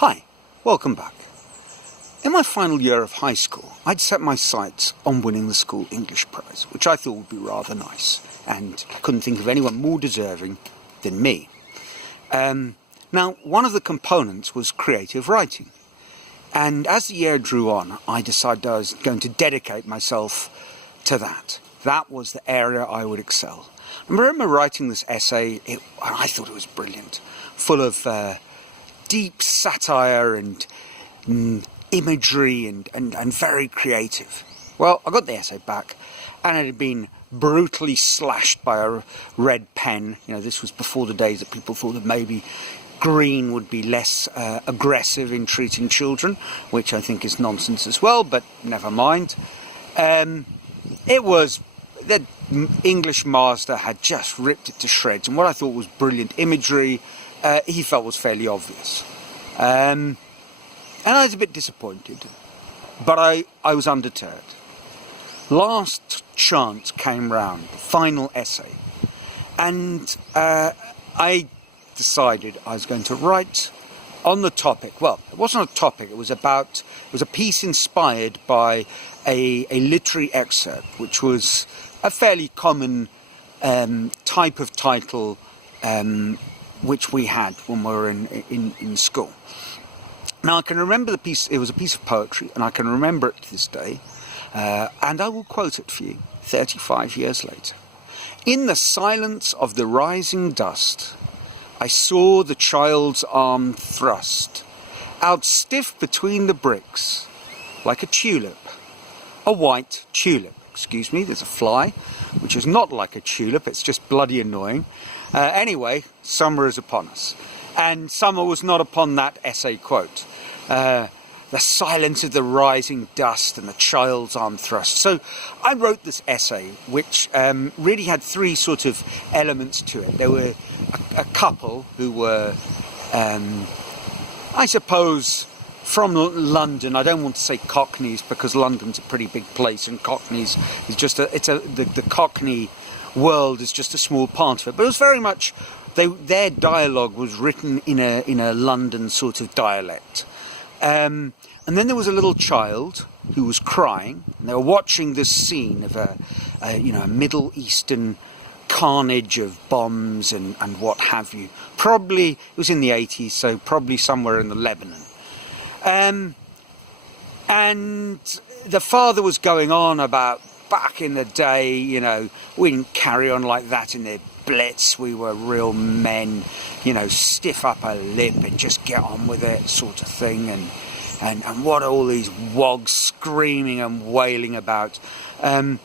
Hi, welcome back. In my final year of high school, I'd set my sights on winning the school English prize, which I thought would be rather nice, and I couldn't think of anyone more deserving than me. Now, one of the components was creative writing, and as the year drew on, I decided I was going to dedicate myself to that. That was the area I would excel. I remember writing this essay, I thought it was brilliant, full of deep satire and imagery and very creative. Well, I got the essay back and it had been brutally slashed by a red pen. You know, this was before the days that people thought that maybe green would be less aggressive in treating children, which I think is nonsense as well, but never mind. It was the English master had just ripped it to shreds, and what I thought was brilliant imagery he felt was fairly obvious. And I was a bit disappointed, but I was undeterred. Last chance came round, the final essay, and I decided I was going to write on the topic. Well, it wasn't a topic, it was a piece inspired by a literary excerpt, which was a fairly common type of title which we had when we were in school. Now I can remember the piece, it was a piece of poetry, and I can remember it to this day, and I will quote it for you 35 years later. In the silence of the rising dust, I saw the child's arm thrust, out stiff between the bricks, like a tulip, a white tulip. Excuse me, there's a fly, which is not like a tulip, it's just bloody annoying. Anyway, summer is upon us. And summer was not upon that essay quote. The silence of the rising dust and the child's arm thrust. So I wrote this essay, which really had three sort of elements to it. There were a couple who were, I suppose, from London. I don't want to say Cockneys because London's a pretty big place, and Cockneys is just the Cockney world is just a small part of it. But it was very much their dialogue was written in a London sort of dialect. And then there was a little child who was crying, and they were watching this scene of a Middle Eastern carnage of bombs and what have you. Probably it was in the 80s, so probably somewhere in the Lebanon. And the father was going on about back in the day, you know, we didn't carry on like that in the Blitz, we were real men, you know, stiff upper lip and just get on with it sort of thing, and what are all these wogs screaming and wailing about. And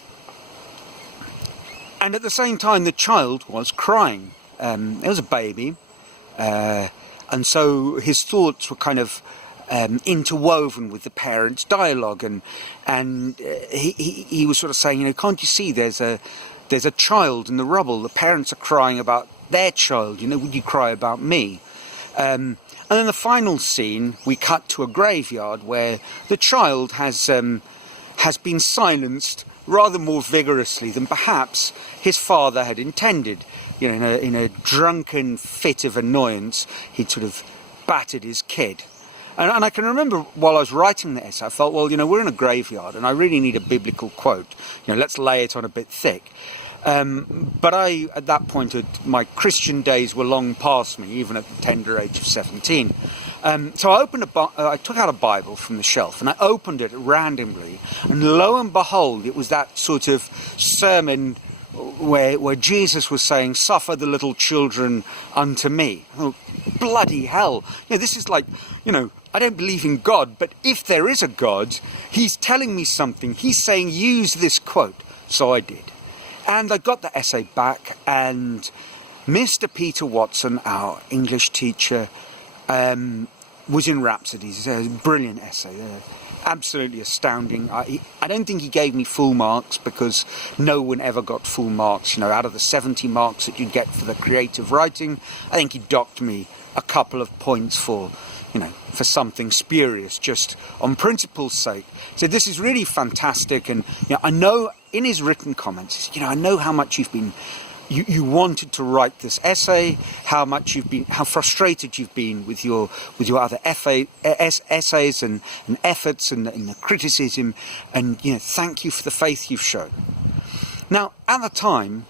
at the same time the child was crying. It was a baby, and so his thoughts were kind of interwoven with the parents' dialogue, and he was sort of saying, you know, can't you see there's a child in the rubble, the parents are crying about their child, you know, would you cry about me? And then the final scene, we cut to a graveyard where the child has been silenced rather more vigorously than perhaps his father had intended. You know, in a drunken fit of annoyance, he'd sort of battered his kid. And I can remember while I was writing the essay, I felt, well, you know, we're in a graveyard and I really need a biblical quote. You know, let's lay it on a bit thick. But at that point, my Christian days were long past me, even at the tender age of 17. So I took out a Bible from the shelf and I opened it randomly. And lo and behold, it was that sort of sermon where Jesus was saying, suffer the little children unto me. Oh, bloody hell. You know, this is like, you know, I don't believe in God, but if there is a God, he's telling me something. He's saying, use this quote. So I did. And I got the essay back, and Mr. Peter Watson, our English teacher, was in rhapsodies. It's a brilliant essay. Absolutely astounding. I don't think he gave me full marks because no one ever got full marks. You know, out of the 70 marks that you'd get for the creative writing, I think he docked me a couple of points for, you know, for something spurious, just on principle's sake. So this is really fantastic, and you know, I know in his written comments, you know, I know how much you've been you wanted to write this essay, how frustrated you've been with your other essays and efforts and the criticism, and thank you for the faith you've shown. Now, at the time,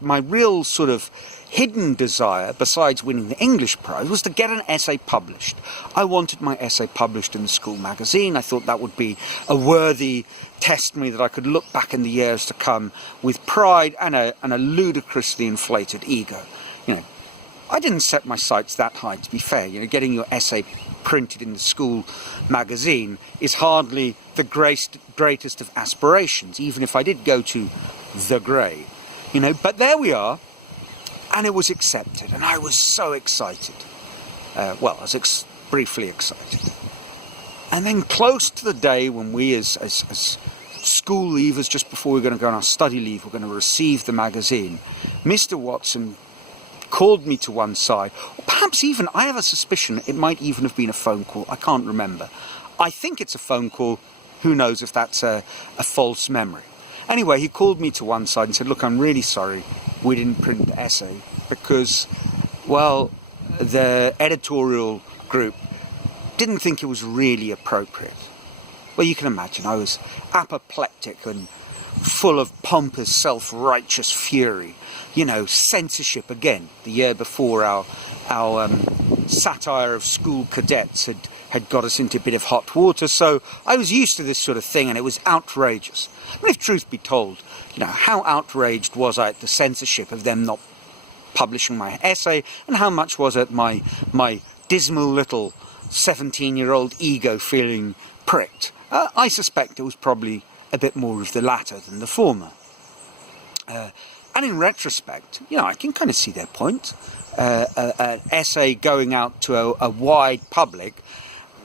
my real sort of hidden desire, besides winning the English prize, was to get an essay published. I wanted my essay published in the school magazine. I thought that would be a worthy testimony that I could look back in the years to come with pride and a ludicrously inflated ego. I didn't set my sights that high, to be fair. Getting your essay printed in the school magazine is hardly the greatest of aspirations, even if I did go to the grade. But there we are, and it was accepted, and I was so excited. I was briefly excited. And then close to the day when we, as school leavers, just before we're going to go on our study leave, we're going to receive the magazine, Mr. Watson called me to one side, or perhaps even, I have a suspicion, it might even have been a phone call. I can't remember. I think it's a phone call. Who knows if that's a false memory. Anyway, he called me to one side and said, look, I'm really sorry we didn't print the essay because, the editorial group didn't think it was really appropriate. Well, you can imagine, I was apoplectic and full of pompous, self-righteous fury. Censorship again. The year before, our satire of school cadets had got us into a bit of hot water, so I was used to this sort of thing, and it was outrageous. If truth be told, how outraged was I at the censorship of them not publishing my essay, and how much was it my dismal little 17-year-old ego feeling pricked? I suspect it was probably a bit more of the latter than the former. And in retrospect, I can kind of see their point. An essay going out to a wide public,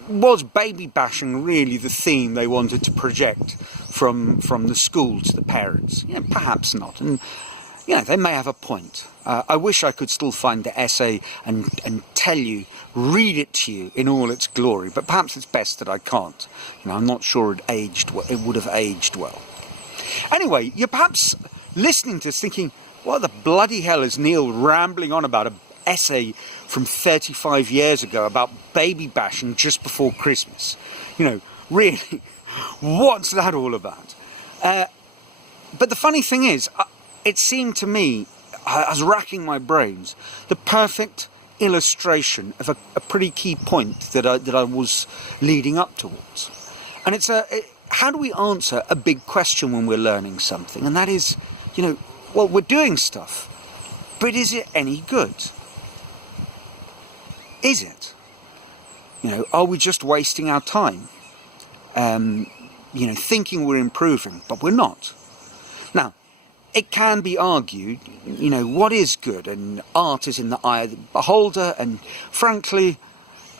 was baby bashing really the theme they wanted to project from the school to the parents? Perhaps not. And they may have a point. I wish I could still find the essay and read it to you in all its glory, but perhaps it's best that I can't. I'm not sure it would have aged well. Anyway, you're perhaps listening to this thinking, what the bloody hell is Neil rambling on about an essay from 35 years ago about baby bashing just before Christmas? Really, what's that all about? But the funny thing is, it seemed to me, I was racking my brains, the perfect illustration of a pretty key point that I was leading up towards. And how do we answer a big question when we're learning something? And that is, we're doing stuff, but is it any good? Is it? Are we just wasting our time? Thinking we're improving, but we're not. Now, it can be argued, what is good? And art is in the eye of the beholder, and frankly,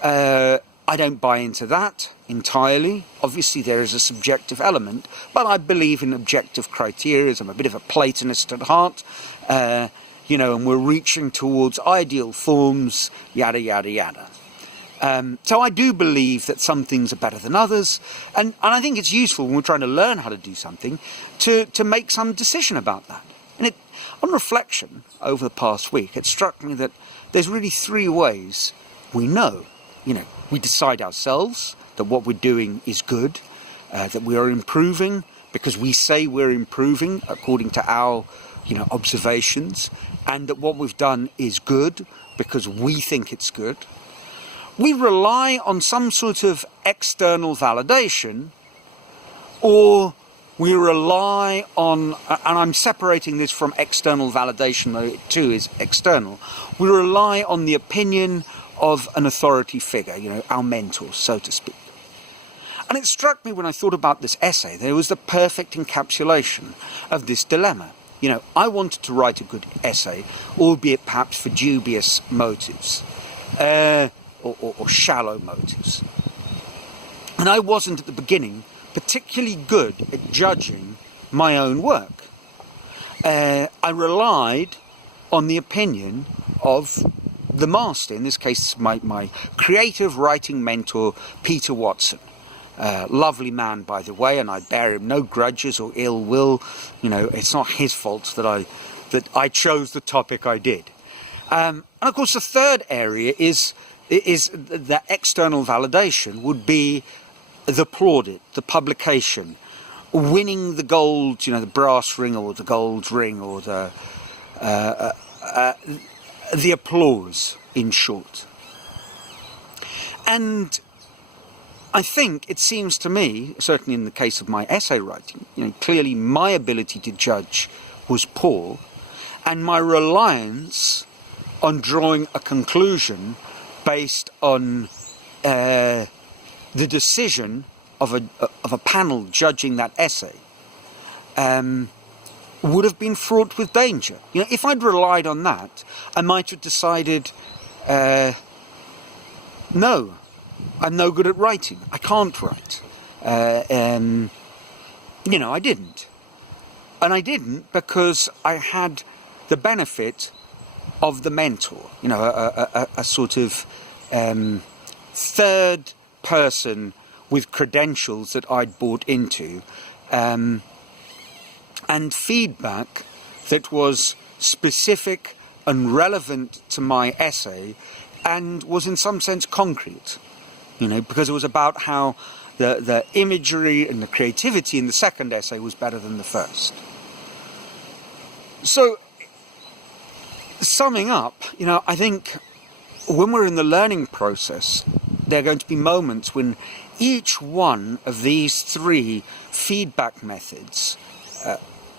I don't buy into that entirely. Obviously, there is a subjective element, but I believe in objective criteria. I'm a bit of a Platonist at heart, and we're reaching towards ideal forms, yada, yada, yada. So I do believe that some things are better than others, and I think it's useful when we're trying to learn how to do something to make some decision about that. And on reflection over the past week, it struck me that there's really three ways we know. We decide ourselves that what we're doing is good, that we are improving because we say we're improving according to our observations, and that what we've done is good because we think it's good. We rely on some sort of external validation, or we rely on, and I'm separating this from external validation, though it too is external, we rely on the opinion of an authority figure, our mentor, so to speak. And it struck me when I thought about this essay, there was the perfect encapsulation of this dilemma. I wanted to write a good essay, albeit perhaps for dubious motives. Or shallow motives. And I wasn't at the beginning particularly good at judging my own work. I relied on the opinion of the master, in this case my creative writing mentor, Peter Watson. Lovely man, by the way, and I bear him no grudges or ill will. It's not his fault that that I chose the topic I did. And of course, the third area is that external validation would be the plaudit, the publication, winning the gold, the brass ring or the gold ring, or the applause, in short. And I think it seems to me, certainly in the case of my essay writing, clearly my ability to judge was poor, and my reliance on drawing a conclusion based on the decision of a panel judging that essay would have been fraught with danger. If I'd relied on that, I might have decided, no, I'm no good at writing. I can't write. I didn't. And I didn't because I had the benefit of the mentor, a sort of third person with credentials that I'd bought into, and feedback that was specific and relevant to my essay and was in some sense concrete, because it was about how the imagery and the creativity in the second essay was better than the first. So, summing up, I think when we're in the learning process, there are going to be moments when each one of these three feedback methods,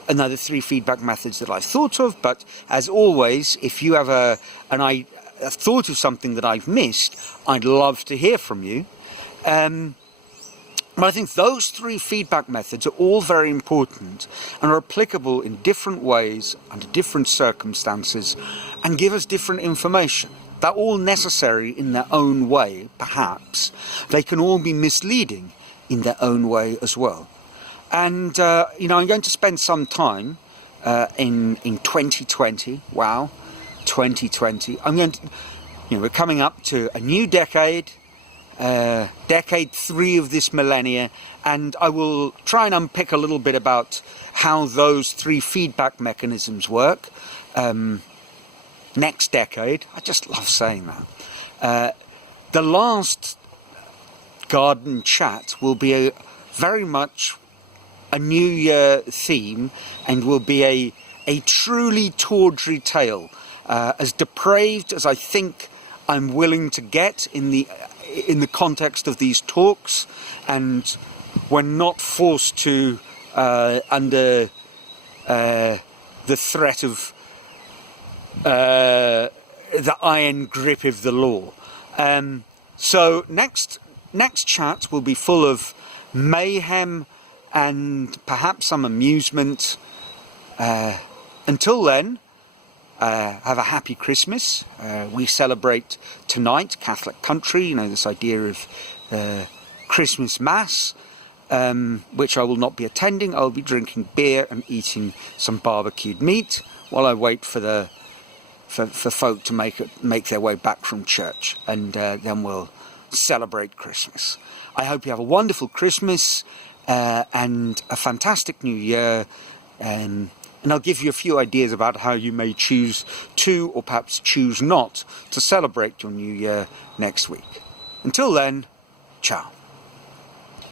another three feedback methods that I've thought of, but as always, if you have a thought of something that I've missed, I'd love to hear from you. But I think those three feedback methods are all very important and are applicable in different ways, under different circumstances, and give us different information. They're all necessary in their own way, perhaps. They can all be misleading in their own way as well. And, I'm going to spend some time in 2020. Wow, 2020. We're coming up to a new decade. Decade 3 of this millennia, and I will try and unpick a little bit about how those three feedback mechanisms work. Next decade, I just love saying that. The last garden chat will be very much a New Year theme, and will be a truly tawdry tale, as depraved as I think I'm willing to get in the context of these talks, and when not forced to under the threat of the iron grip of the law. So next chat will be full of mayhem and perhaps some amusement. Until then, have a happy Christmas. We celebrate tonight, Catholic country, this idea of Christmas Mass, which I will not be attending. I'll be drinking beer and eating some barbecued meat while I wait for folk to make their way back from church, and then we'll celebrate Christmas. I hope you have a wonderful Christmas and a fantastic New Year. And I'll give you a few ideas about how you may choose to, or perhaps choose not, to celebrate your New Year next week. Until then, ciao.